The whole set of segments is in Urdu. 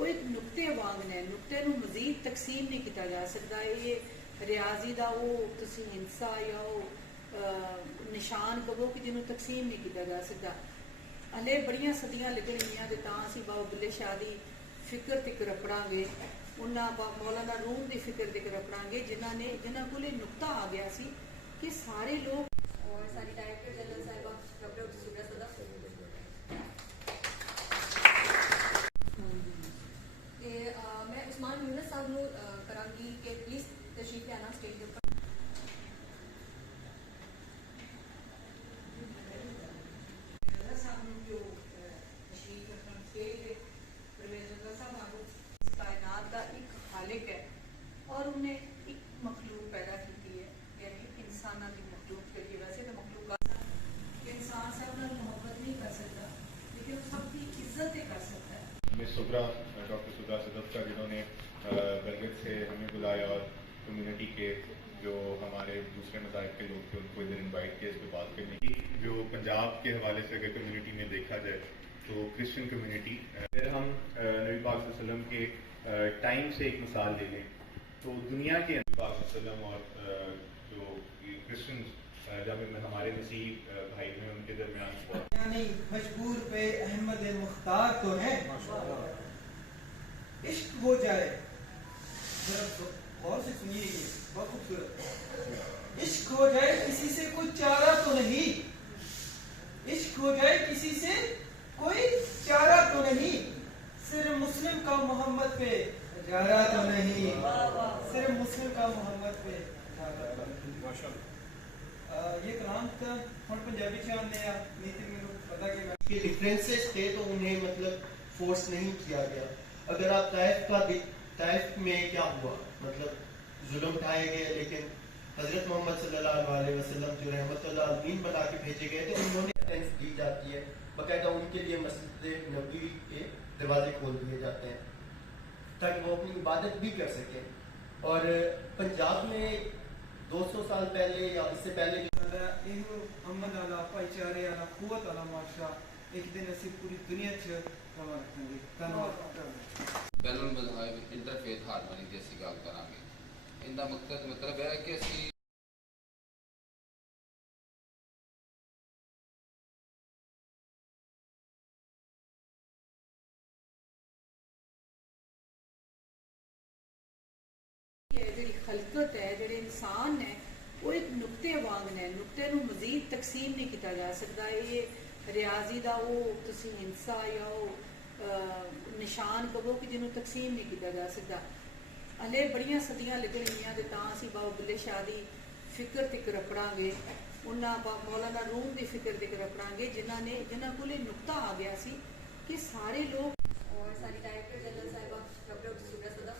وہ ایک نقطے واگ نے نقطے نو مزید تقسیم نہیں کیتا جا سکتا. یہ ریاضی دا وہ تسی ہنسا یا وہ نشان کہو کہ جنہوں تقسیم نہیں کیتا جا سکتا. ہلے بڑیاں صدیاں لگنیاں تے تاں اسی بابا بلے شاہ دی فکر تک رپڑاں گے, انہاں مولانا روم دی فکر تک رپڑاں گے جنہاں کول یہ نقطہ آ گیا سی کہ سارے لوگ اور ساری ڈائریکٹر جنرل صاحبہ ڈاکٹر سبرا صدا کہ میں عثمان یونس صاحب نو کرانگی کہ پلیز تشریف لے آنا اسٹیج کے اوپر. کائنات کا ایک خالق ہے اور انہیں ایک مخلوق پیدا کی ہے, یعنی انسانوں کی مخلوق کے لیے. ویسے تو مخلوقات انسان سے اپنا محبت نہیں کر سکتا لیکن وہ سب کی عزت ہی کر سکتا ہے. مس سبرا ڈاکٹر سبرا صدف کا جنہوں نے بلگت سے ہمیں بلایا اور کمیونٹی کے جو ہمارے دوسرے مذاہب کے لوگ تھے ان کو ادھر انوائٹ کیا اس پہ بات کرنے کی. جو پنجاب کے حوالے سے اگر کمیونٹی میں دیکھا جائے تو کرسچن کمیونٹی, اگر ہم نبی پاک صلی اللہ علیہ وسلم کے ٹائم سے ایک مثال لے لیں تو دنیا کے نبی پاک صلی اللہ علیہ وسلم اور جو کرسچن جب ہمارے مسیح بھائی ہیں ان کے درمیان یعنی مجبور پہ احمد مختار تو ہے, عشق ہو جائے, ذرا غور سے سنیے یہ بہت خوبصورت. عشق ہو جائے کسی سے کوئی چارہ تو نہیں, عشق ہو جائے کسی سے کوئی چارہ تو نہیں, صرف مسلم کا محمد پہ جارہ تو نہیں, صرف مسلم کا محمد پہ جارہ تو نہیں. یہ کلام تھا ہم پنجابی چاہنے یا نیتی میں لوگ پتا کہ ڈفرینسز تھے تو انہیں مطلب فورس نہیں کیا گیا. اگر آپ طائف میں کیا ہوا, مطلب ظلم اٹھائے گئے, لیکن حضرت محمد صلی اللہ علیہ وسلم جو رحمت اللہ عالمین بنا کے بھیجے گئے تھے انہوں نے ٹینس دی جاتی ہے, باقاعدہ ان کے لیے مسجد نبوی کے دروازے کھول دیے جاتے ہیں تاکہ وہ اپنی عبادت بھی کر سکیں. اور پنجاب میں 200 سال پہلے یا اس سے پہلے امن والا بھائی چارے والا قوت والا معاشرہ ایک دن اسی پوری دنیا روا رکھیں گے. بین المذہب انٹرفیت ہارمونی کی اسی گل کریں گے. ان کا مطلب ہے کہ اسی جڑی خلقت ہے, جڑے انسان نے وہ ایک نقطے واگ نے نقطے نو مزید تقسیم نہیں کیتا جا سکتا. یہ ریاضی دا وہ تسی ہنسا یا وہ نشان کہو کہ جنہوں تقسیم نہیں کیتا جا سکتا. ہلے بڑیاں صدیاں لگنیاں تے تاں اسی بابا بلے شاہ دی فکر تک رپڑاں گے, انہاں مولانا روم دی فکر تک رپڑاں گے جنہاں کول یہ نقطہ آ گیا سی کہ سارے لوگ. اور ساری ڈائریکٹر جنرل صاحبہ ڈاکٹر سبرا صدا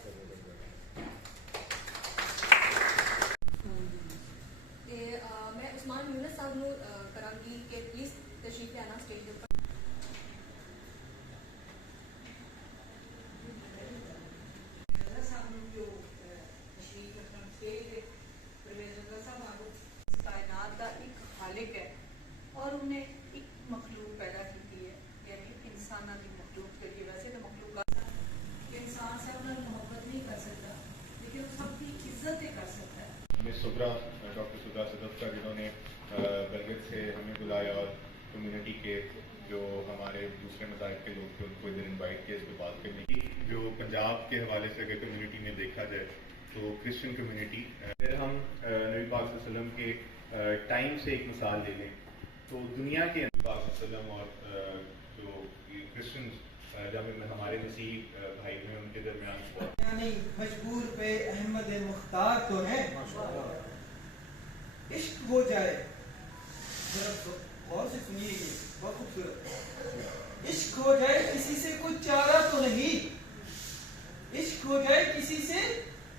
کہ میں عثمان یونس صاحب نو کرانگی کہ پلیز تشریف لے آنا اسٹیج کے اوپر. کائنات کا ایک خالق ہے اور انہیں ایک مخلوق پیدا کی ہے, یعنی انسانوں کی مخلوق کے لیے. ویسے تو مخلوقات انسان سے اپنا محبت نہیں کر سکتا لیکن وہ سب کی عزت ہی کر سکتا ہے. مس سبرا ڈاکٹر سبرا صدف کا جنہوں نے بلگت سے ہمیں بلایا اور کمیونٹی کے جو ہمارے دوسرے مذاہب کے لوگ تھے ان کو ادھر انوائٹ کیا اس پہ بات کرنے کی. جو پنجاب کے حوالے سے اگر کمیونٹی میں دیکھا جائے تو کرسچن کمیونٹی, اگر ہم نبی پاک صلی اللہ علیہ وسلم کے ٹائم سے ایک مثال لے لیں تو دنیا کے نبی پاک صلی اللہ علیہ وسلم اور جو کرسچن جب ہمارے مسیح بھائی ہیں ان کے درمیان یعنی مجبور پہ احمد مختار تو ہے, عشق ہو جائے, ذرا غور سے سنیے یہ بہت خوبصورت. عشق ہو جائے کسی سے کوئی چارہ تو نہیں, عشق ہو جائے کسی سے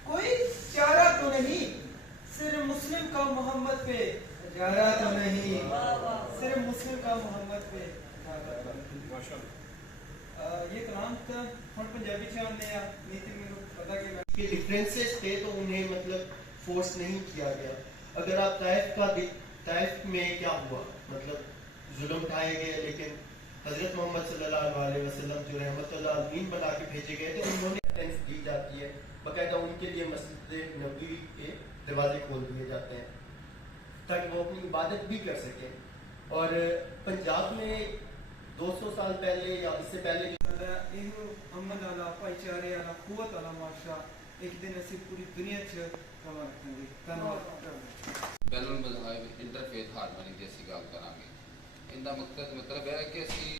کوئی چارہ تو نہیں, صرف مسلم کا محمد پہ جارہ تو نہیں, صرف مسلم کا محمد پہ جارہ تو نہیں. یہ کلام تھا ہم پنجابی چاہنے یا نیتی میں لوگ پتا کہ ڈفرینسز تھے تو انہیں مطلب فورس نہیں کیا گیا. اگر آپ طائف میں کیا ہوا, مطلب ظلم اٹھائے گئے, لیکن حضرت محمد صلی اللہ علیہ وسلم جو رحمت اللہ عالمین بنا کے بھیجے گئے تھے انہوں نے اٹینڈنس دی جاتی ہے، باقاعدہ ان کے لیے مسجد نبوی کے دروازے کھول دیے جاتے ہیں تاکہ وہ اپنی عبادت بھی کر سکیں. اور پنجاب میں 200 سال پہلے یا اس سے پہلے یہ امن والا بھائی چارے والا قوت والا معاشرہ ایک دن اسی پوری دنیا چ رواں رکھیں گے. ਧੰਨਵਾਦ. بین المذاہب انٹرفیت ہارمونی ਦੀ ਅਸੀਂ ਗੱਲ ਕਰਾਂਗੇ. ਇਹਦਾ ਮਕਸਦ ਹੈ ਕਿ ਅਸੀਂ